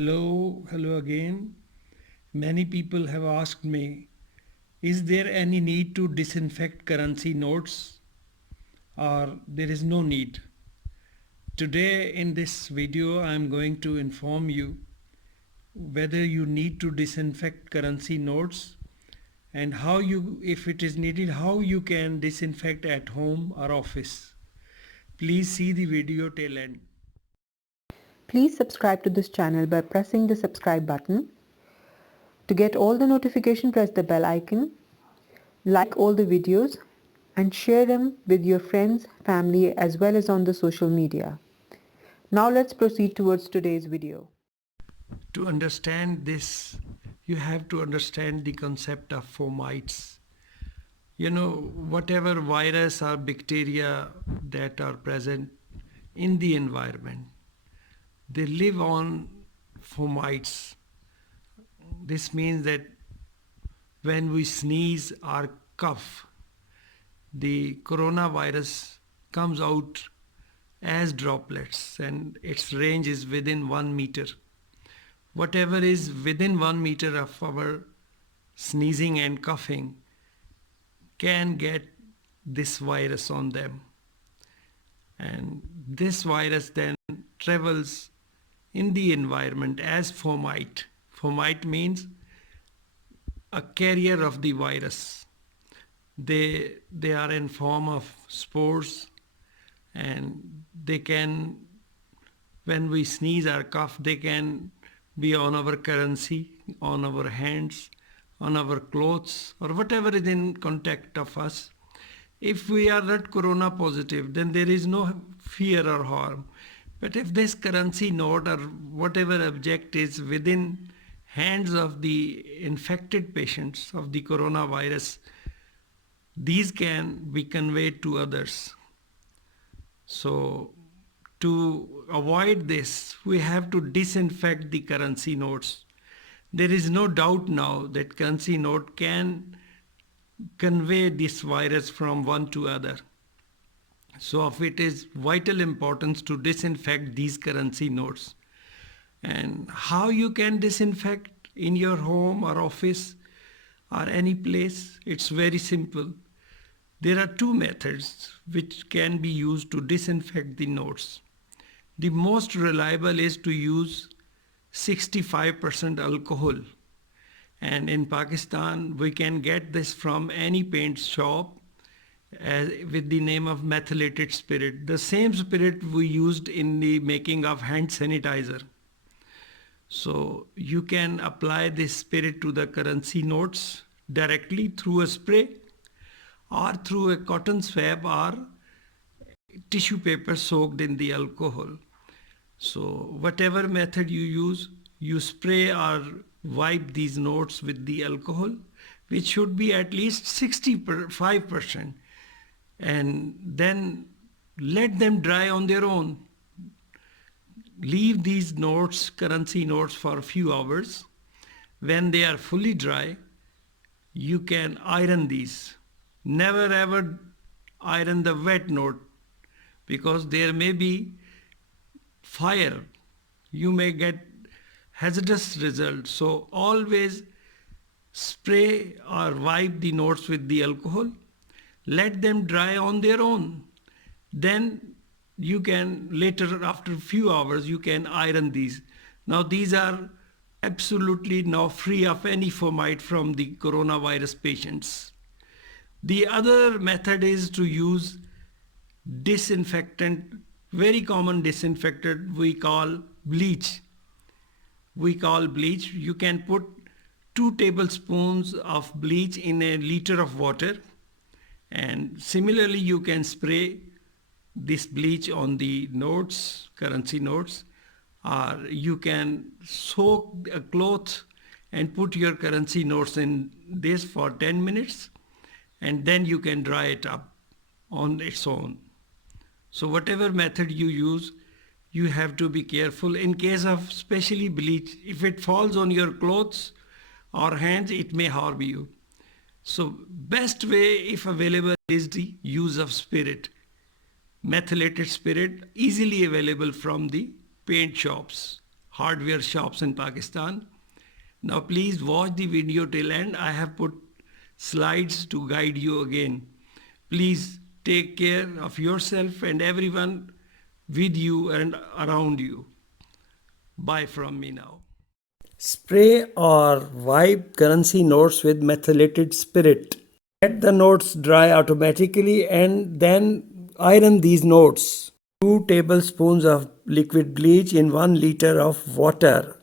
Hello again. Many people have asked me, is there any need to disinfect currency notes or there is no need? Today in this video I am going to inform you whether you need to disinfect currency notes and if it is needed, how you can disinfect at home or office. Please see the video till end. Please subscribe to this channel by pressing the subscribe button. To get all the notification, press the bell icon, like all the videos and share them with your friends, family as well as on the social media. Now let's proceed towards today's video. To understand this, you have to understand the concept of fomites. Whatever virus or bacteria that are present in the environment, they live on fomites. This means that when we sneeze or cough, the coronavirus comes out as droplets and its range is within 1 meter. Whatever is within 1 meter of our sneezing and coughing can get this virus on them. And this virus then travels in the environment as fomite. Fomite means a carrier of the virus. They are in form of spores, and they can, when we sneeze or cough, they can be on our currency, on our hands, on our clothes, or whatever is in contact of us. If we are not corona positive, then there is no fear or harm. But if this currency note or whatever object is within hands of the infected patients of the coronavirus, these can be conveyed to others. So to avoid this, we have to disinfect the currency notes. There is no doubt now that currency note can convey this virus from one to other. So of it is vital importance to disinfect these currency notes. And how you can disinfect in your home or office or any place? It's very simple. There are two methods which can be used to disinfect the notes. The most reliable is to use 65% alcohol. And in Pakistan, we can get this from any paint shop with the name of methylated spirit. The same spirit we used in the making of hand sanitizer. So you can apply this spirit to the currency notes directly through a spray or through a cotton swab or tissue paper soaked in the alcohol. So whatever method you use, you spray or wipe these notes with the alcohol, which should be at least 65%, and then let them dry on their own. Leave these notes, currency notes, for a few hours. When they are fully dry, you can iron these. Never ever iron the wet note, because there may be fire. You may get hazardous results. So always spray or wipe the notes with the alcohol. Let them dry on their own. Then you can later, after a few hours, you can iron these. Now these are absolutely now free of any fomite from the coronavirus patients. The other method is to use disinfectant, very common disinfectant we call bleach. You can put 2 tablespoons of bleach in a liter of water, and similarly you can spray this bleach on the notes, currency notes, or you can soak a cloth and put your currency notes in this for 10 minutes, and then you can dry it up on its own. So whatever method you use, you have to be careful. In case of especially bleach, if it falls on your clothes or hands, it may harm you. So best way, if available, is the use of spirit. Methylated spirit, easily available from the paint shops. hardware shops in Pakistan. Now please watch the video till end. I have put slides to guide you again. Please take care of yourself and everyone with you and around you. Bye from me now. Spray or wipe currency notes with methylated spirit. Let the notes dry automatically and then iron these notes. 2 tablespoons of liquid bleach in 1 liter of water.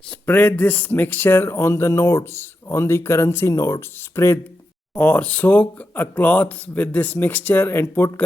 Spray this mixture on the notes, on the currency notes. Spray or soak a cloth with this mixture and put